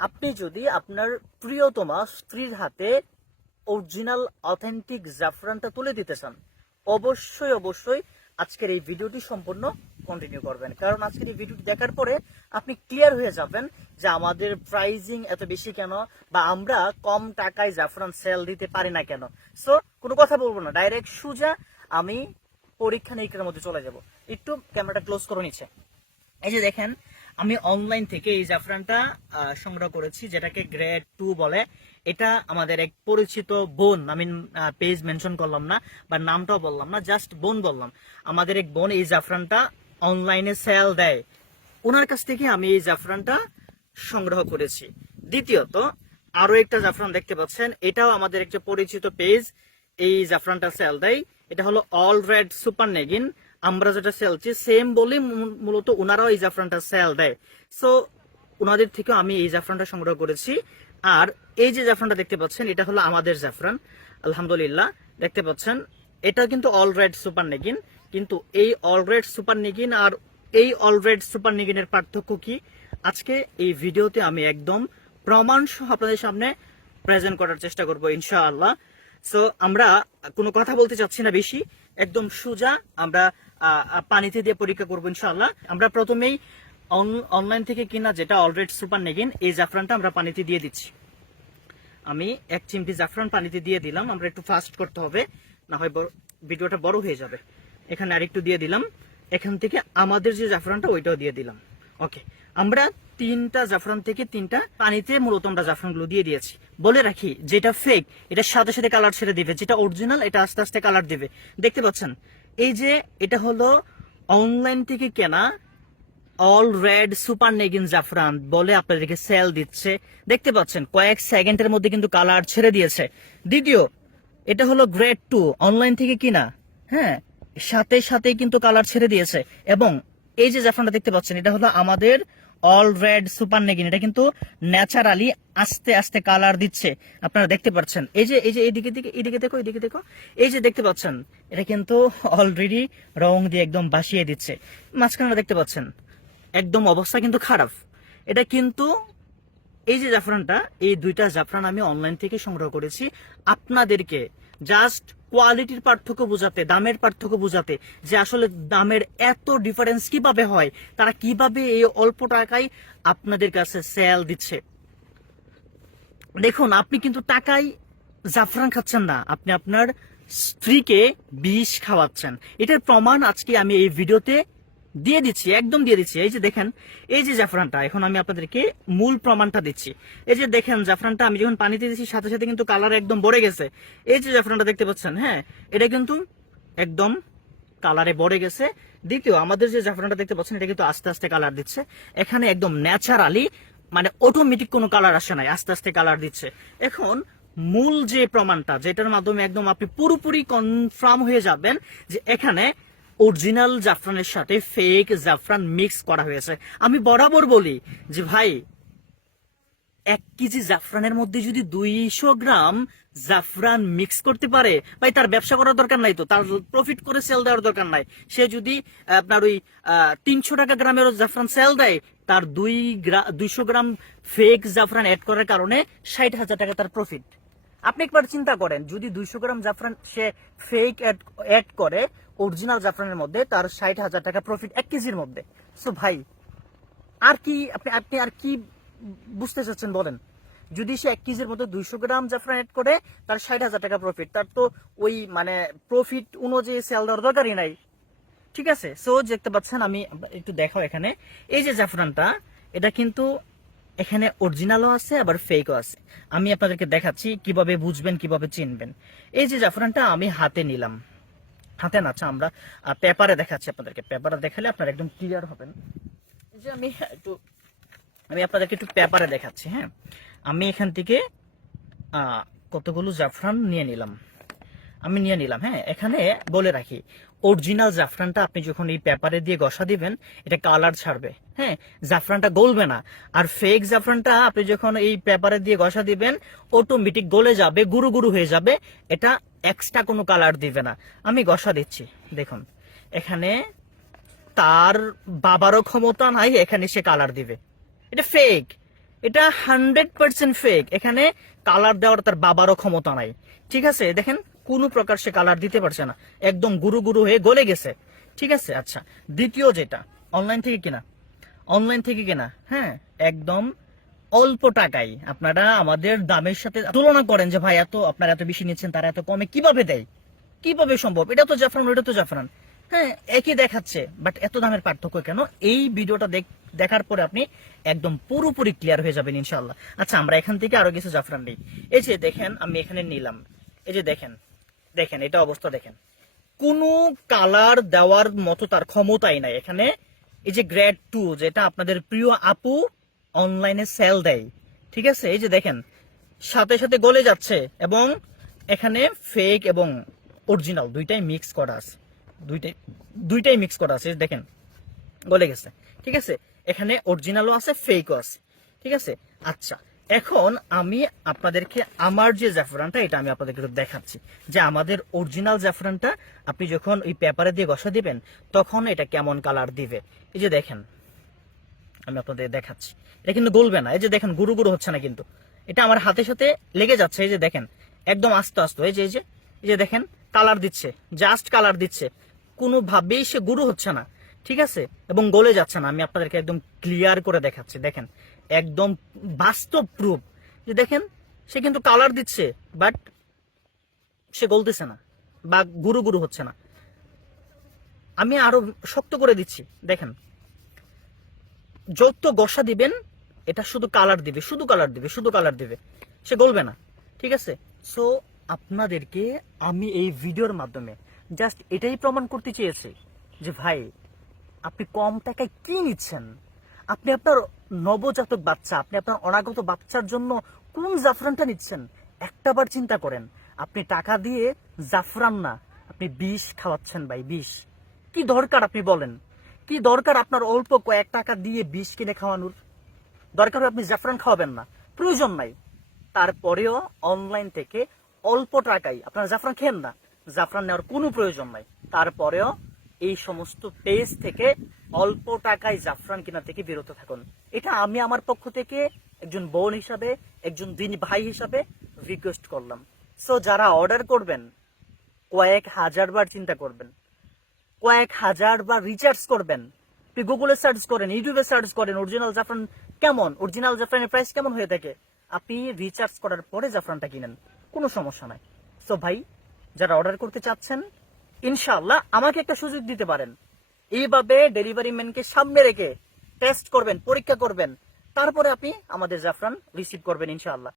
আপনি যদি আপনার প্রিয়তমা স্ত্রীর হাতে অরিজিনাল অথেন্টিক জাফরানটা তুলে দিতে চান, অবশ্যই অবশ্যই আজকের এই ভিডিওটি সম্পূর্ণ কন্টিনিউ করবেন। কারণ আজকের এই ভিডিওটি দেখার পরে আপনি ক্লিয়ার হয়ে যাবেন যে আমাদের প্রাইজিং এত বেশি কেন বা আমরা কম টাকায় জাফরান সেল দিতে পারি না কেন। সো কোনো কথা বলব না। ডাইরেক্ট সুজা আমি পরীক্ষা নিরীক্ষার মধ্যে চলে যাব। একটু ক্যামেরাটা ক্লোজ করে নিচ্ছে। এই যে দেখেন আমি অনলাইন থেকে এই জাফরানটা সংগ্রহ করেছি, যেটাকে গ্রেড টু বলে। এটা আমাদের এক পরিচিত বোন আমি পেজ মেনশন করলাম না বা নামটাও বললাম না জাস্ট বোন বললাম। আমাদের এক বোন এই জাফরানটা অনলাইনে সেল দেয়। ওনার কাছ থেকে আমি এই জাফরানটা সংগ্রহ করেছি। দ্বিতীয়ত আরও একটা জাফরান দেখতে পাচ্ছেন, এটাও আমাদের একটা পরিচিত পেজ এই জাফরানটা সেল দেয়। এটা হলো অল রেড সুপার নেগিন আমরা যেটা সেলছি সেম বলে মূলত ওনারাও এই জাফরানটা সেল দেয়। সো ওনাদের থেকে আমি এই জাফরানটা সংগ্রহ করেছি। আর এই যে জাফরানটা দেখতে পাচ্ছেন, এটা হলো আমাদের জাফরান। আলহামদুলিল্লাহ, দেখতে পাচ্ছেন, এটা কিন্তু অল রেড সুপার নেগিন কিন্তু এই অল রেড সুপার নেগিন আর এই অল রেড সুপার নেগিনের পার্থক্য কি? আজকে এই ভিডিওতে আমি একদম প্রমাণ সহ আপনাদের সামনে প্রেজেন্ট করার চেষ্টা করব, ইনশাআল্লাহ। সো আমরা কোনো কথা বলতে চাচ্ছি না বেশি, একদম সোজা আমরা পানিতে দিয়ে পরীক্ষা করব ইনশাআল্লাহ। আমরা প্রথমেই অনলাইন থেকে কিনা যেটা অলরেডি সুপার নেগিন, এই জাফরানটা আমরা পানিতে দিয়ে দিচ্ছি। আমি এক চিমটি জাফরান পানিতে দিয়ে দিলাম, আমরা একটু ফাস্ট করতে হবে, না হয় ভিডিওটা বড় হয়ে যাবে। এখানে আরেকটু দিয়ে দিলাম। এখান থেকে আমাদের যে জাফরানটা, ওইটাও দিয়ে দিলাম। ওকে আমরা তিনটা জাফরান থেকে তিনটা পানিতে মূলত আমরা জাফরানগুলো দিয়ে দিয়েছি। বলে রাখি, যেটা ফেক এটা সাথে সাথে কালার ছেড়ে দিবে। যেটা অরিজিনাল এটা আস্তে আস্তে কালার দিবে। দেখতে পাচ্ছেন? এই যে এটা হলো অনলাইন থেকে কেনা অল রেড সুপার নেগিন জাফরান বলে আপনাদেরকে সেল দিচ্ছে। দেখতে পাচ্ছেন, কয়েক সেকেন্ডের মধ্যে কিন্তু কালার ছেড়ে দিয়েছে। দ্বিতীয়, এটা হলো গ্রেড টু অনলাইন থেকে কিনা হ্যাঁ সাথে সাথে কিন্তু কালার ছেড়ে দিয়েছে। এবং এই যে জাফরানটা দেখতে পাচ্ছেন, এটা হলো আমাদের অল রেড সুপার নেগিন এটা কিন্তু ন্যাচারালি আস্তে আস্তে কালার দিচ্ছে। আপনারা দেখতে পাচ্ছেন। এই যে এই যে এইদিকে দিকে এইদিকে দেখো এইদিকে দেখো। এই যে দেখতে পাচ্ছেন, এটা কিন্তু অলরেডি রং দিয়ে একদম বাসিয়ে দিচ্ছে। মাঝখানে দেখতে পাচ্ছেন, একদম অবস্থা কিন্তু খারাপ। এটা কিন্তু এই যে জাফরানটা, এই দুইটা জাফরান আমি অনলাইন থেকে সংগ্রহ করেছি। আপনাদেরকে জাস্ট কোয়ালিটির পার্থক্য বোঝাতে, দামের পার্থক্য বোঝাতে যে আসলে দামের এত ডিফারেন্স কীভাবে হয়, তারা কীভাবে এই অল্প টাকায় আপনাদের কাছে সেল দিচ্ছে। দেখুন, আপনি কিন্তু টাকায় জাফরান খাচ্ছেন না, আপনি আপনার স্ত্রীকে বিষ খাওয়াচ্ছেন। এটার প্রমাণ আজকে আমি এই ভিডিওতে দিয়ে দিচ্ছি, একদম দিয়ে দিচ্ছি। এই যে দেখেন, এই যে জাফরানটা, এখন আমি আপনাদেরকে মূল প্রমাণটা দিচ্ছি। এই যে দেখেন, জাফরানটা আমি যখন পানিতে দিচ্ছি সাথে সাথে কিন্তু কালার একদম ভরে গেছে। এই যে জাফরানটা দেখতে পাচ্ছেন হ্যাঁ এটা কিন্তু একদম কালারে ভরে গেছে। দ্বিতীয়, আমাদের যে জাফরানটা দেখতে পাচ্ছেন, এটা কিন্তু আস্তে আস্তে কালার দিচ্ছে। এখানে একদম ন্যাচারালি মানে অটোমেটিক কোনো কালার আসে নাই, আস্তে আস্তে কালার দিচ্ছে। এখন মূল যে প্রমাণটা, যেটার মাধ্যমে একদম আপনি পুরোপুরি কনফার্ম হয়ে যাবেন যে এখানে অরিজিনাল জাফরানের সাথে ফেক জাফরান মিক্স করা হয়েছে। আমি বরাবর বলি যে ভাই, এক কেজি জাফরানের মধ্যে যদি দুইশো গ্রাম জাফরান মিক্স করতে পারে, ভাই তার ব্যবসা করার দরকার নাই তো, তার প্রফিট করে সেল দেওয়ার দরকার নাই। সে যদি আপনার ওই তিনশো টাকা গ্রামের জাফরান সেল দেয়, তার দুই গ্রাম দুইশো গ্রাম ফেক জাফরান অ্যাড করার কারণে ষাট হাজার টাকা তার প্রফিট আপনি একবার চিন্তা করেন, যদি দুইশো গ্রাম জাফরান সে ফেক অ্যাড করে অরিজিনাল জাফরানের মধ্যে, তার ষাট হাজার টাকা প্রফিট এক কেজির মধ্যে। সো ভাই, আর কি আপনি আপনি আর কি বুঝতে চাচ্ছেন বলেন? যদি সে এক কেজির মধ্যে দুইশো গ্রাম জাফরান এড করে, তার ষাট হাজার টাকা প্রফিট তার তো ওই মানে প্রফিট অনুযায়ী সেল দেওয়ার দরকারই নাই। ঠিক আছে? সো দেখতে পাচ্ছেন, আমি একটু দেখাও এখানে। এই যে জাফরানটা, এটা কিন্তু এখানে অরিজিনালও আছে, আবার ফেকও আছে। আমি আপনাদেরকে দেখাচ্ছি কীভাবে বুঝবেন, কীভাবে চিনবেন। এই যে জাফরানটা আমি হাতে নিলাম। হাতে না আচ্ছা আমরা পেপারে দেখাচ্ছি আপনাদেরকে। পেপারে দেখালে আপনারা একদম ক্লিয়ার হবেন। যে আমি একটু, আমি আপনাদেরকে একটু পেপারে দেখাচ্ছি হ্যাঁ? আমি এখান থেকে কতগুলো জাফরান নিয়ে নিলাম। আমি নিয়ে নিলাম হ্যাঁ? এখানে বলে রাখি অরিজিনাল জাফরানটা আপনি যখন এই পেপারে দিয়ে গসা দিবেন, এটা কালার ছাড়বে হ্যাঁ? জাফরানটা গলবে না। আর ফেক জাফরানটা আপনি যখন এই পেপারে দিয়ে ঘষা দিবেন অটোমেটিক গলে যাবে, গুরু গুরু হয়ে যাবে, এটা এক্সট্রা কোনো কালার দিবে না। আমি ঘষা দিচ্ছি, দেখুন, এখানে তার বাবারও ক্ষমতা নাই, এখানে সে কালার দিবে। এটা ফেক এটা হান্ড্রেড পার্সেন্ট ফেক এখানে কালার দেওয়ার তার বাবারও ক্ষমতা নাই। ঠিক আছে, দেখেন কোনো প্রকার সে কালার দিতে পারছে না। একদম গুরু গুরু হয়ে গলে গেছে। ঠিক আছে? আচ্ছা দ্বিতীয় যেটা অনলাইন থেকে কিনা। অনলাইন থেকে কেনা হ্যাঁ? একদম অল্প টাকায় আপনারা আমাদের দামের সাথে তুলনা করেন যে, ভাই, এত আপনারা এত বেশি নিচ্ছেন, তারা এত কমে কীভাবে দেয়? কীভাবে সম্ভব? এটা তো জাফরান ওটা তো জাফরান। হ্যাঁ একই দেখাচ্ছে বাট এত দামের পার্থক্য কেন? এই ভিডিওটা দেখ- দেখার পরে আপনি একদম পুরোপুরি ক্লিয়ার হয়ে যাবেন ইনশাল্লাহ আচ্ছা আমরা এখান থেকে আরও কিছু জাফরান নেই। এই যে দেখেন, আমি এখানে নিলাম। এই যে দেখেন দেখেন, এটা অবস্থা দেখেন। কোনো কালার দেওয়ার মতো তার ক্ষমতাই নাই। এখানে এই যে গ্রেড টু যেটা আপনাদের প্রিয় আপু অনলাইনে সেল দেয়, ঠিক আছে? এই যে দেখেন, সাথে সাথে গলে যাচ্ছে এবং এখানে ফেক এবং অরিজিনাল দুইটাই মিক্স করা আছে। দুইটাই দুইটাই মিক্স করা আছে দেখেন, গলে গেছে, ঠিক আছে? এখানে অরিজিনালও আছে ফেকও আছে, ঠিক আছে? আচ্ছা এখন আমি আপনাদেরকে আমার যে জাফরানটা, এটা আমি আপনাদেরকে একটু দেখাচ্ছি। যে আমাদের অরিজিনাল জাফরানটা, আপনি যখন ওই পেপারে দিয়ে ঘষা দিবেন, তখন এটা কেমন কালার দিবে? এই যে দেখেন, আমি আপনাদের দেখাচ্ছি। এটা কিন্তু গলবে না। এই যে দেখেন, গুরু গুরু হচ্ছে না কিন্তু। এটা আমার হাতের সাথে লেগে যাচ্ছে। এই যে দেখেন, একদম আস্তে আস্তে। এই যে এই যে এই যে দেখেন কালার দিচ্ছে জাস্ট কালার দিচ্ছে। কোনোভাবেই সে গুরু হচ্ছে না। ঠিক আছে? এবং গলে যাচ্ছে না। আমি আপনাদেরকে একদম ক্লিয়ার করে দেখাচ্ছি। দেখেন একদম বাস্তব প্রুফ যে দেখেন, সে কিন্তু কালার দিচ্ছে বাট সে গলতেছে না বা গুরু গুরু হচ্ছে না। আমি আরও শক্ত করে দিচ্ছি, দেখেন। যত গসা দিবেন, এটা শুধু কালার দিবে, শুধু কালার দিবে, শুধু কালার দিবে। সে গলবে না, ঠিক আছে? সো আপনাদেরকে আমি এই ভিডিওর মাধ্যমে জাস্ট এটাই প্রমাণ করতে চেয়েছি যে, ভাই, আপনি কম টাকায় কি নিচ্ছেন? আপনি আপনার নবজাতক বাচ্চা, আপনি আপনার অনাগত বাচ্চার জন্য কোন জাফরানটা নিচ্ছেন? একটাবার চিন্তা করেন। আপনি টাকা দিয়ে জাফরান না, আপনি বিষ খাওয়াচ্ছেন ভাই, বিষ। কি দরকার আপনি বলেন? কি দরকার আপনার অল্প কয়েক টাকা দিয়ে বিষ কিনে খাওয়ানোর? দরকার আপনি জাফরান খাওয়াবেন না। প্রয়োজন নাই। তারপরেও অনলাইন থেকে অল্প টাকায় আপনারা জাফরান খেয়েন না। জাফরান নেওয়ার কোনো প্রয়োজন নাই। তারপরেও এই সমস্ত পেজ থেকে অল্প টাকায় জাফরান কেনা থেকে বিরত থাকুন। এটা আমি আমার পক্ষ থেকে একজন বোন হিসাবে, একজন দিন ভাই হিসাবে রিকোয়েস্ট করলাম। সো যারা অর্ডার করবেন, কয়েক হাজার বার চিন্তা করবেন। কয়েক হাজার বার রিচার্জ করবেন। আপনি গুগলে সার্চ করেন ইউটিউবে সার্চ করেন অরিজিনাল জাফরান কেমন? অরিজিনাল জাফরানের প্রাইস কেমন হয়ে থাকে? আপনি রিচার্জ করার পরে জাফরানটা কিনেন। কোনো সমস্যা নাই। সো ভাই, যারা অর্ডার করতে চাচ্ছেন, ইনশাআল্লাহ আমাকে একটা সুযোগ দিতে পারেন। এইভাবে ডেলিভারি ম্যানকে সামনে রেখে টেস্ট করবেন, পরীক্ষা করবেন। তারপরে আপনি আমাদের জাফরান রিসিভ করবেন ইনশাআল্লাহ।